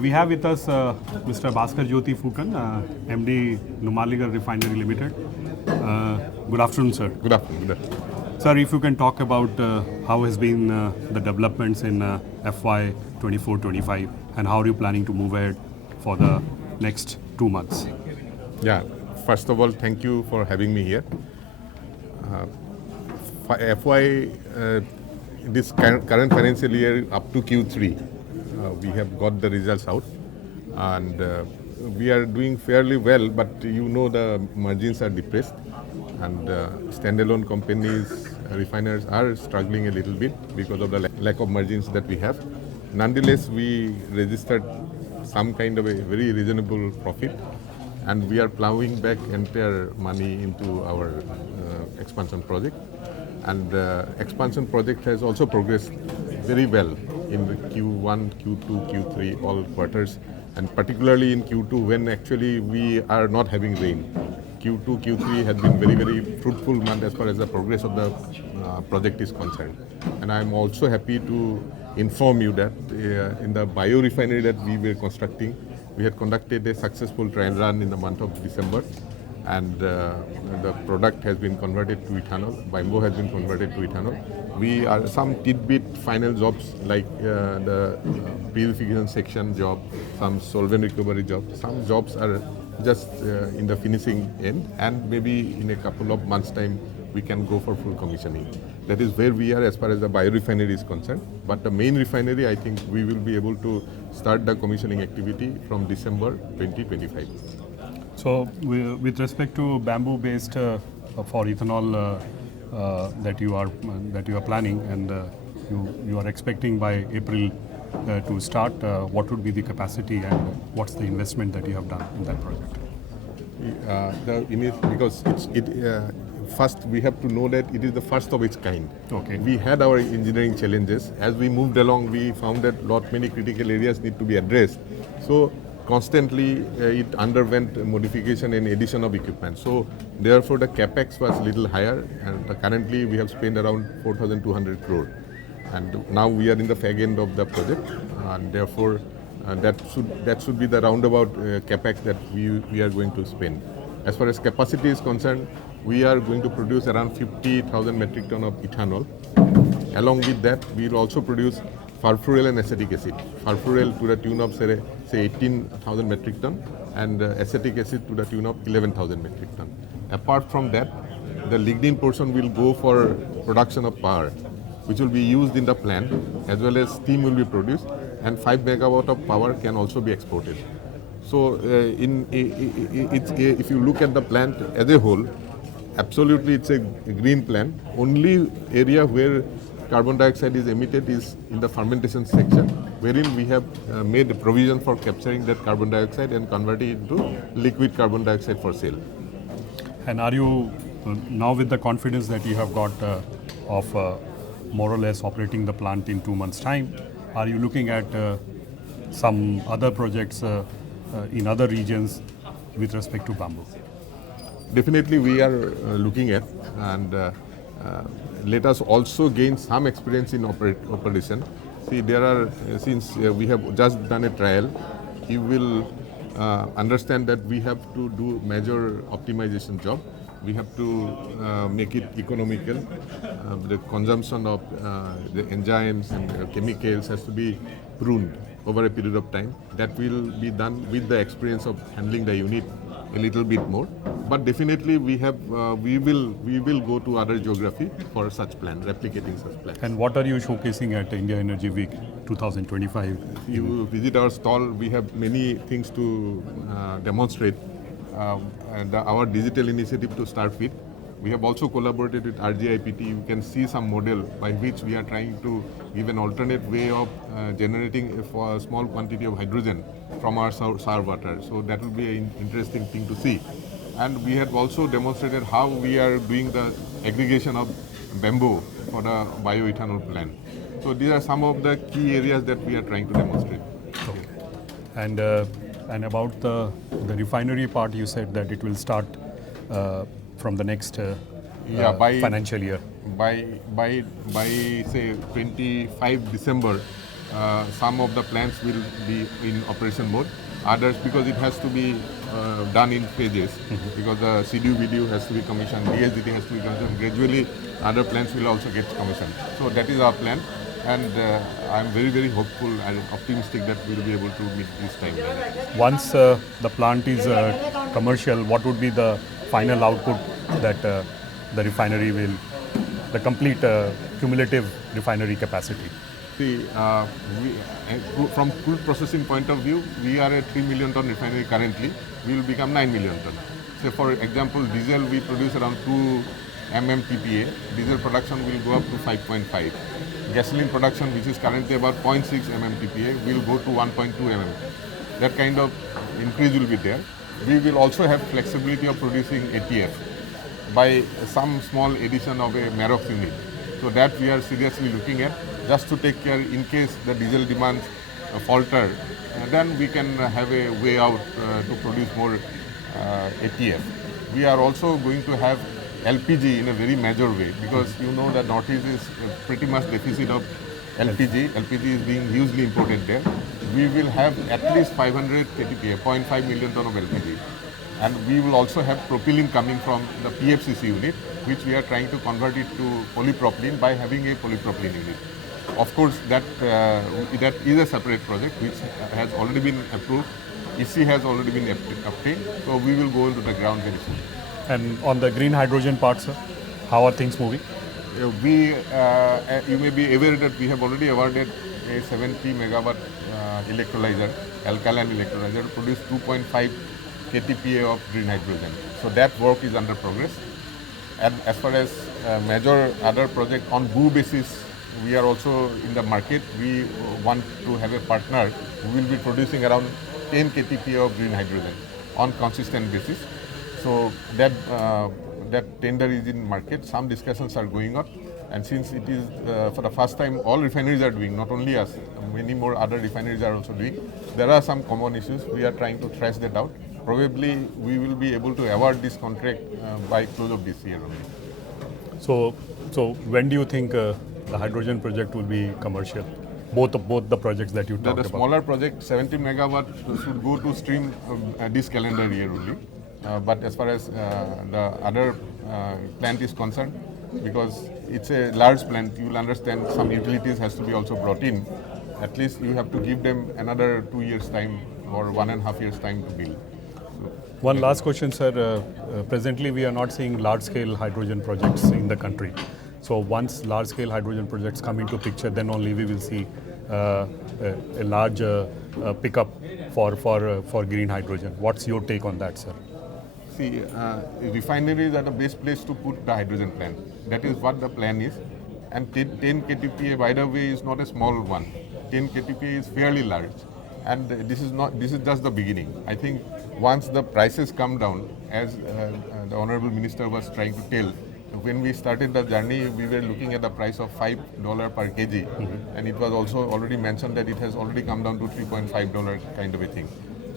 We have with us Mr. Bhaskar Jyoti Phukan, MD Numaligarh Refinery Limited. Good afternoon, sir. Good afternoon. Good afternoon. Sir, if you can talk about how has been the developments in FY 24-25 and how are you planning to move ahead for the next 2 months? Yeah, first of all, thank you for having me here. FY, this current financial year up to Q3, we have got the results out and we are doing fairly well, but you know the margins are depressed and standalone companies, refiners are struggling a little bit because of the lack of margins that we have. Nonetheless, we registered some kind of a very reasonable profit and we are plowing back entire money into our expansion project. And expansion project has also progressed very well in the Q1, Q2, Q3, all quarters, and particularly in Q2 when actually we are not having rain. Q2, Q3 has been very, very fruitful month as far as the progress of the project is concerned. And I am also happy to inform you that in the biorefinery that we were constructing, we had conducted a successful trial run in the month of December. And the product has been converted to ethanol, bimbo has been converted to ethanol. We are some tidbit final jobs like the purification section job, some solvent recovery job. Some jobs are just in the finishing end and maybe in a couple of months time we can go for full commissioning. That is where we are as far as the biorefinery is concerned. But the main refinery, I think we will be able to start the commissioning activity from December 2025. So, with respect to bamboo-based for ethanol that you are planning and you are expecting by April to start, what would be the capacity and what's the investment that you have done in that project? Because first we have to know that it is the first of its kind. Okay. We had our engineering challenges. As we moved along, we found that many critical areas need to be addressed. So constantly it underwent modification and addition of equipment. So therefore the capex was a little higher and currently we have spent around 4,200 crore. And now we are in the fag end of the project and therefore that should be the roundabout capex that we are going to spend. As far as capacity is concerned, we are going to produce around 50,000 metric ton of ethanol. Along with that, we will also produce furfural and acetic acid. Furfural to the tune of say 18,000 metric ton and acetic acid to the tune of 11,000 metric ton. Apart from that, the lignin portion will go for production of power, which will be used in the plant, as well as steam will be produced, and 5 megawatt of power can also be exported. So if you look at the plant as a whole, absolutely it's a green plant. Only area where carbon dioxide is emitted is in the fermentation section, wherein we have made a provision for capturing that carbon dioxide and converting it into liquid carbon dioxide for sale. And are you now with the confidence that you have got of more or less operating the plant in 2 months' time, are you looking at some other projects in other regions with respect to bamboo? Definitely we are looking at and let us also gain some experience in operation. See, since we have just done a trial, you will understand that we have to do major optimization job. We have to make it economical. The consumption of the enzymes and chemicals has to be pruned over a period of time. That will be done with the experience of handling the unit a little bit more. But definitely we will go to other geography for such plan, replicating such plans. And what are you showcasing at India Energy Week 2025? You visit our stall, we have many things to demonstrate. And our digital initiative to start with. We have also collaborated with RGIPT. You can see some model by which we are trying to give an alternate way of generating a small quantity of hydrogen from our sour water. So that will be an interesting thing to see. And we have also demonstrated how we are doing the aggregation of bamboo for the bioethanol plant. So these are some of the key areas that we are trying to demonstrate. Okay. And about the refinery part, you said that it will start from the next financial year. By say 25 December, some of the plants will be in operation mode. Others, because it has to be done in phases, because the CDU-BDU has to be commissioned, DSDT has to be commissioned. Gradually, other plants will also get commissioned. So that is our plan, and I am very, very hopeful and optimistic that we will be able to meet this timeline. Once the plant is commercial, what would be the final output that the refinery will, the complete cumulative refinery capacity? See, from crude processing point of view, we are a 3 million ton refinery currently. We will become 9 million ton. Say for example, diesel we produce around 2 MMTPA. Diesel production will go up to 5.5. Gasoline production, which is currently about 0.6 MMTPA, will go to 1.2 mm. That kind of increase will be there. We will also have flexibility of producing ATF by some small addition of a Maroc unit. So that we are seriously looking at, just to take care in case the diesel demand falter, then we can have a way out to produce more ATF. We are also going to have LPG in a very major way, because you know that Northeast is pretty much deficit of LPG. LPG is being hugely imported there. We will have at least 500 KTPA, 0.5 million ton of LPG. And we will also have propylene coming from the PFCC unit, which we are trying to convert it to polypropylene by having a polypropylene unit. Of course, that is a separate project which has already been approved. EC has already been obtained, so we will go into the ground very soon. And on the green hydrogen part, sir, how are things moving? You may be aware that we have already awarded a 70 megawatt electrolyzer, alkaline electrolyzer, to produce 2.5 KTPA of green hydrogen. So that work is under progress. And as far as major other project on BOO basis, we are also in the market. We want to have a partner who will be producing around 10 KTPA of green hydrogen on consistent basis. So that tender is in market. Some discussions are going on, and since it is for the first time all refineries are doing, not only us, many more other refineries are also doing. There are some common issues. We are trying to thrash that out. Probably we will be able to award this contract by close of this year only. So when do you think the hydrogen project will be commercial? Both the projects that you talked about. The smaller project, 70 megawatt, should go to stream this calendar year only. But as far as the other plant is concerned, because it's a large plant, you will understand some utilities has to be also brought in. At least you have to give them another 2 years time or 1.5 years time to build. One last question, sir. Presently, we are not seeing large-scale hydrogen projects in the country. So once large-scale hydrogen projects come into picture, then only we will see a large pickup for green hydrogen. What's your take on that, sir? See, refineries are the best place to put the hydrogen plant. That is what the plan is. And 10 KTPA, by the way, is not a small one. 10 KTPA is fairly large. And this is just the beginning. I think once the prices come down, as the Honorable Minister was trying to tell, when we started the journey, we were looking at the price of $5 per kg. And it was also already mentioned that it has already come down to $3.5 kind of a thing.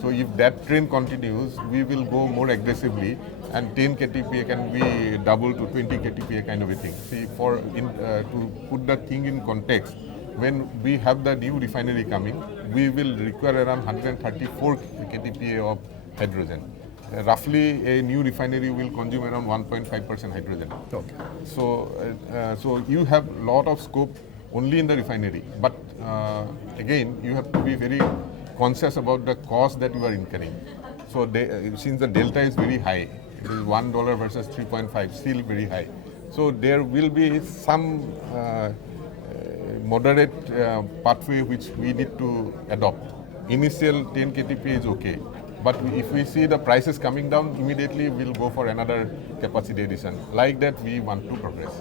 So if that trend continues, we will go more aggressively, and 10 KTPA can be double to 20 KTPA kind of a thing. See, to put the thing in context, when we have the new refinery coming, we will require around 134 KTPA of hydrogen. Roughly, a new refinery will consume around 1.5% hydrogen. Okay. So you have a lot of scope only in the refinery, but again, you have to be very conscious about the cost that you are incurring. So since the delta is very high, it is $1 versus 3.5, still very high. So there will be some moderate pathway which we need to adopt. Initial 10 KTPA is okay, but if we see the prices coming down, immediately we'll go for another capacity addition. Like that, we want to progress.